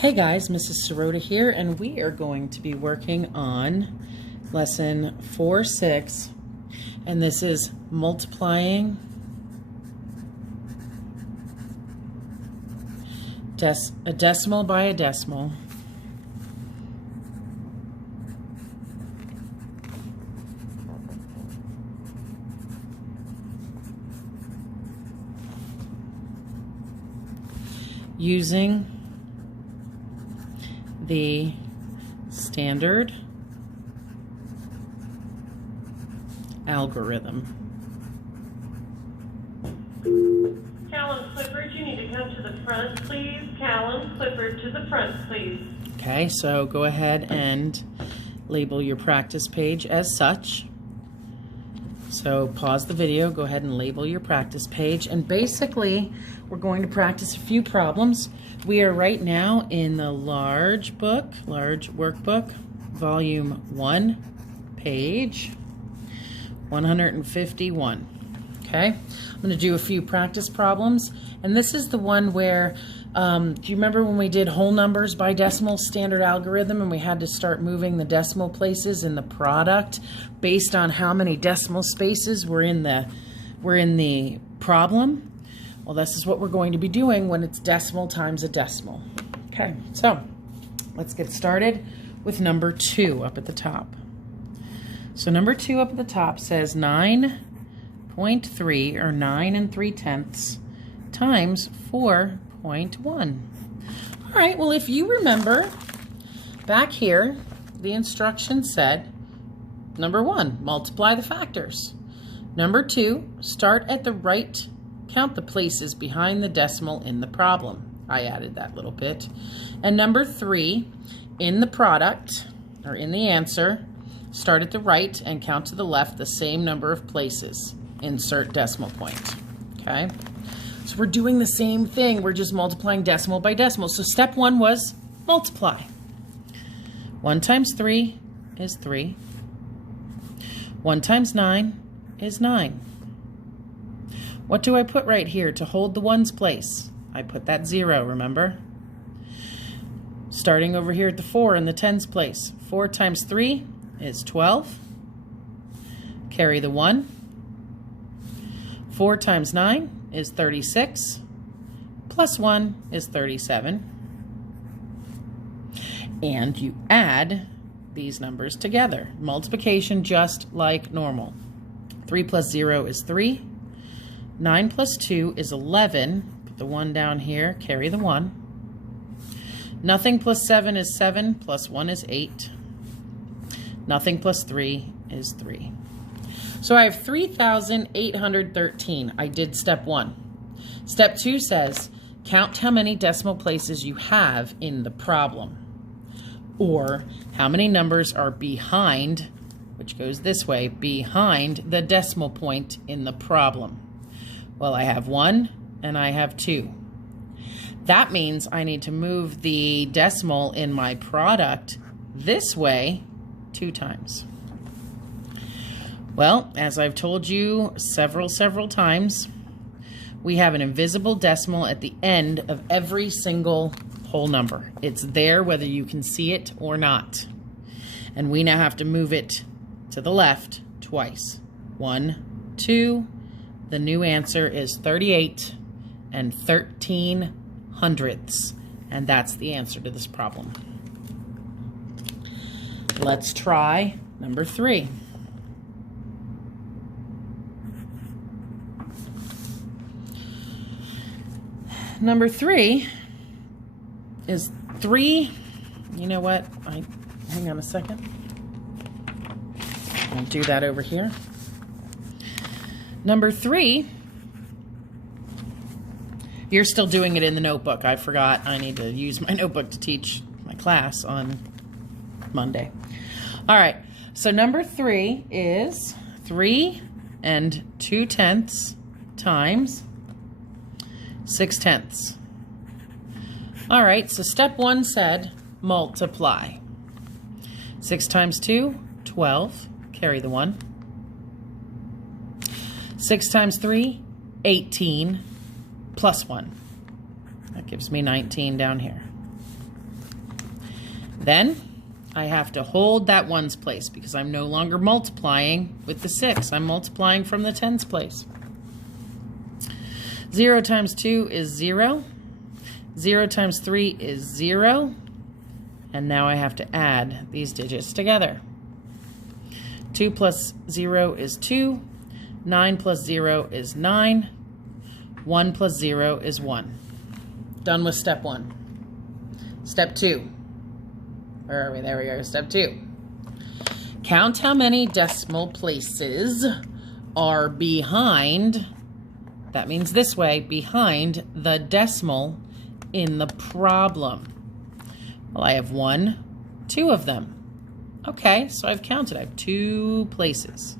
Hey guys, Mrs. Sirota here, and we are going to be working on lesson 4-6, and this is multiplying a decimal by a decimal using the standard algorithm. Callum Clifford, you need to come to the front, please. Callum Clifford, to the front, please. Okay, so go ahead and label your practice page as such. So pause the video, go ahead and label your practice page, and basically we're going to practice a few problems. We are right now in the large workbook, volume 1, page 151. Okay, I'm going to do a few practice problems, and this is the one where, do you remember when we did whole numbers by decimal standard algorithm and we had to start moving the decimal places in the product based on how many decimal spaces were in the problem? Well, this is what we're going to be doing when it's decimal times a decimal. Okay, so let's get started with number 2 up at the top. So number 2 up at the top says 9.3 or 9 3/10 times 4.1. All right, well, if you remember back here, the instruction said, number 1, multiply the factors. Number 2, start at the right, count the places behind the decimal in the problem. I added that little bit. And number 3, in the product, or in the answer, start at the right and count to the left the same number of places. Insert decimal point. Okay? So we're doing the same thing. We're just multiplying decimal by decimal. So step 1 was multiply. 1 times 3 is 3. 1 times 9 is 9. What do I put right here to hold the ones place? I put that 0, remember? Starting over here at the 4 in the tens place. 4 times 3 is 12. Carry the 1. 4 times 9 is 36. Plus 1 is 37. And you add these numbers together. Multiplication just like normal. 3 plus 0 is 3. 9 plus 2 is 11. Put the 1 down here. Carry the 1. Nothing plus 7 is 7. Plus 1 is 8. Nothing plus 3 is 3. So I have 3,813. I did step 1. Step 2 says, count how many decimal places you have in the problem, or how many numbers are behind, which goes this way, behind the decimal point in the problem. Well, I have 1 and I have 2. That means I need to move the decimal in my product this way 2 times. Well, as I've told you several times, we have an invisible decimal at the end of every single whole number. It's there whether you can see it or not. And we now have to move it to the left twice. 1, 2. The new answer is 38 and 13/100ths. And that's the answer to this problem. Let's try number 3. Number 3 is 3. You know what? Hang on a second. I'll do that over here. Number 3, you're still doing it in the notebook. I forgot I need to use my notebook to teach my class on Monday. All right, so number 3 is 3 2/10 times 6/10. All right, so step 1 said multiply. 6 times 2, 12. Carry the 1. 6 times 3, 18. Plus 1. That gives me 19 down here. Then I have to hold that ones place because I'm no longer multiplying with the 6. I'm multiplying from the tens place. 0 times 2 is 0. 0 times 3 is 0. And now I have to add these digits together. 2 plus 0 is 2. 9 plus 0 is 9. 1 plus 0 is 1. Done with step 1. Step 2. Where are we? There we go. Step 2. Count how many decimal places are behind, that means this way, behind the decimal in the problem. Well, I have 1, 2 of them. Okay, so I've counted. I have 2 places.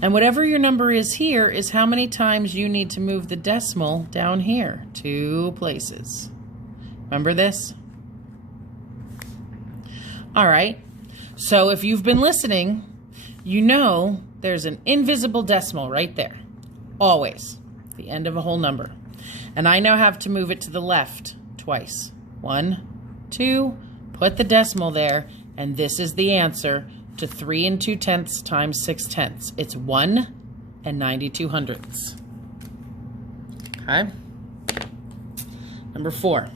And whatever your number is here is how many times you need to move the decimal down here. 2 places. Remember this? All right, so if you've been listening, you know there's an invisible decimal right there. Always. The end of a whole number. And I now have to move it to the left twice. 1, 2, put the decimal there, and this is the answer to 3 2/10 times 6/10. It's 1 92/100. Okay. Number 4.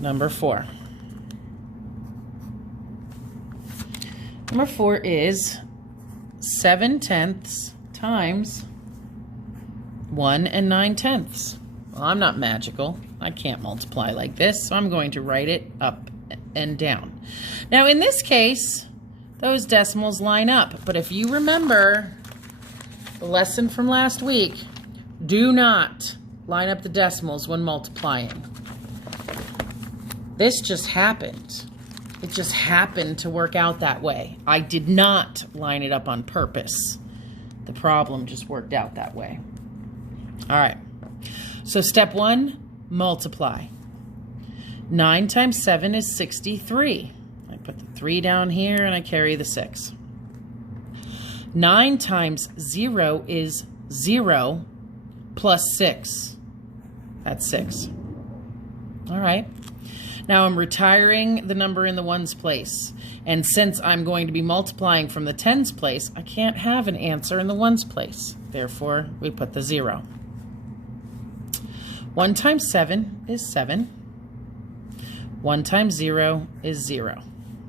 Number 4. Number 4 is 7/10 times 1 9/10. Well, I'm not magical. I can't multiply like this, so I'm going to write it up and down. Now, in this case, those decimals line up. But if you remember the lesson from last week, do not line up the decimals when multiplying. This just happened. It just happened to work out that way. I did not line it up on purpose. The problem just worked out that way. All right. So step 1, multiply. 9 times 7 is 63. I put the 3 down here and I carry the 6. 9 times 0 is 0 plus 6. That's 6. All right. Now I'm retiring the number in the ones place. And since I'm going to be multiplying from the tens place, I can't have an answer in the ones place. Therefore, we put the 0. 1 times 7 is 7. 1 times 0 is 0.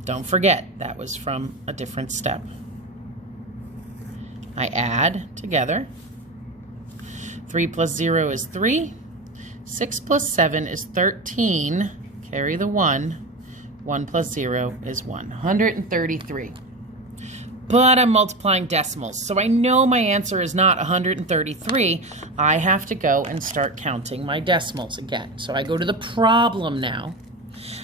Don't forget, that was from a different step. I add together. 3 plus 0 is 3. 6 plus 7 is 13. Carry the 1. 1 plus 0 is 1. 133. But I'm multiplying decimals, so I know my answer is not 133. I have to go and start counting my decimals again. So I go to the problem now,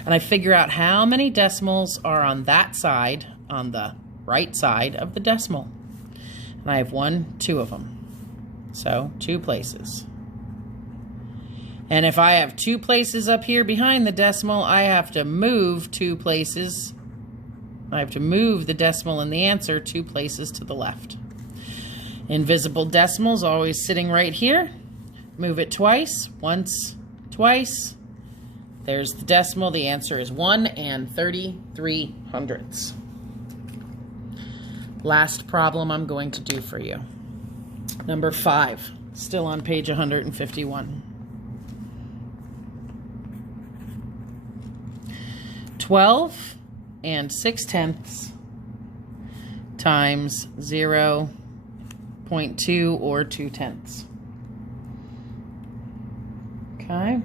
and I figure out how many decimals are on that side, on the right side of the decimal. And I have 1, 2 of them. So 2 places. And if I have 2 places up here behind the decimal, I have to move 2 places. I have to move the decimal in the answer 2 places to the left. Invisible decimals always sitting right here. Move it twice, once, twice. There's the decimal. The answer is 1 33/100. Last problem I'm going to do for you. Number 5, still on page 151. 12 6/10 times 0.2 or 2/10. Okay.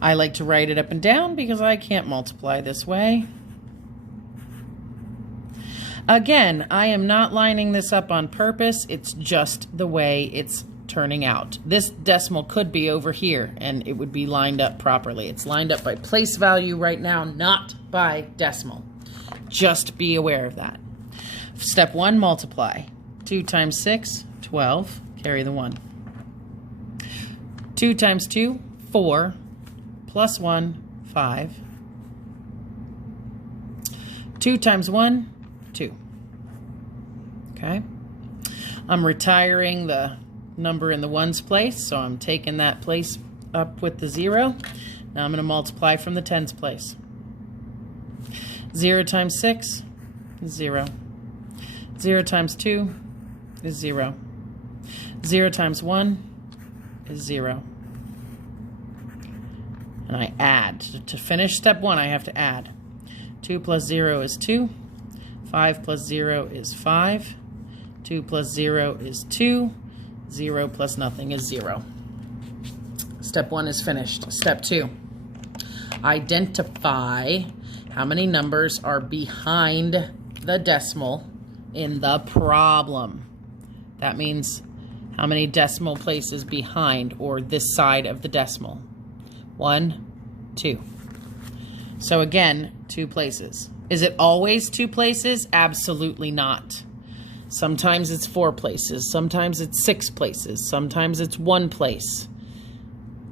I like to write it up and down because I can't multiply this way. Again, I am not lining this up on purpose. It's just the way it's turning out. This decimal could be over here and it would be lined up properly. It's lined up by place value right now, not by decimal. Just be aware of that. Step 1, multiply. 2 times 6, 12. Carry the 1. 2 times 2, 4. Plus 1, 5. 2 times 1, 2. Okay. I'm retiring the number in the ones place, so I'm taking that place up with the 0. Now I'm going to multiply from the tens place. 0 times 6 is 0. 0 times 2 is 0. 0 times 1 is 0. And I add. To finish step 1, I have to add. 2 plus 0 is 2. 5 plus 0 is 5. 2 plus 0 is 2. 0 plus nothing is 0. Step 1 is finished. Step 2. Identify how many numbers are behind the decimal in the problem. That means how many decimal places behind, or this side of the decimal. 1, 2. So again, 2 places. Is it always 2 places? Absolutely not. Sometimes it's 4 places. Sometimes it's 6 places. Sometimes it's 1 place.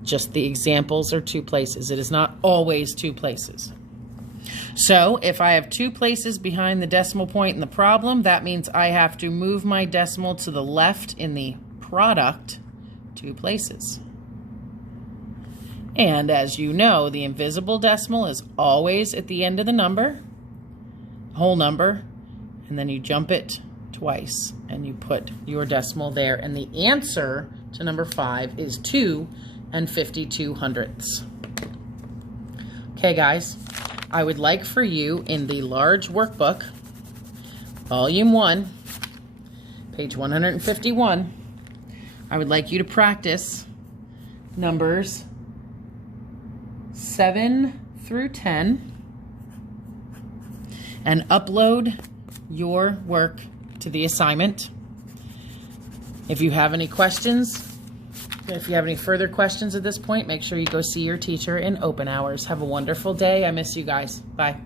Just the examples are 2 places. It is not always 2 places. So if I have 2 places behind the decimal point in the problem, that means I have to move my decimal to the left in the product 2 places. And as you know, the invisible decimal is always at the end of the number, whole number, and then you jump it twice and you put your decimal there, and the answer to number 5 is 2 52/100. Okay guys, I would like for you in the large workbook, volume 1, page 151, I would like you to practice numbers 7 through 10 and upload your work to the assignment. If you have any questions, if you have any further questions at this point, make sure you go see your teacher in open hours. Have a wonderful day. I miss you guys. Bye.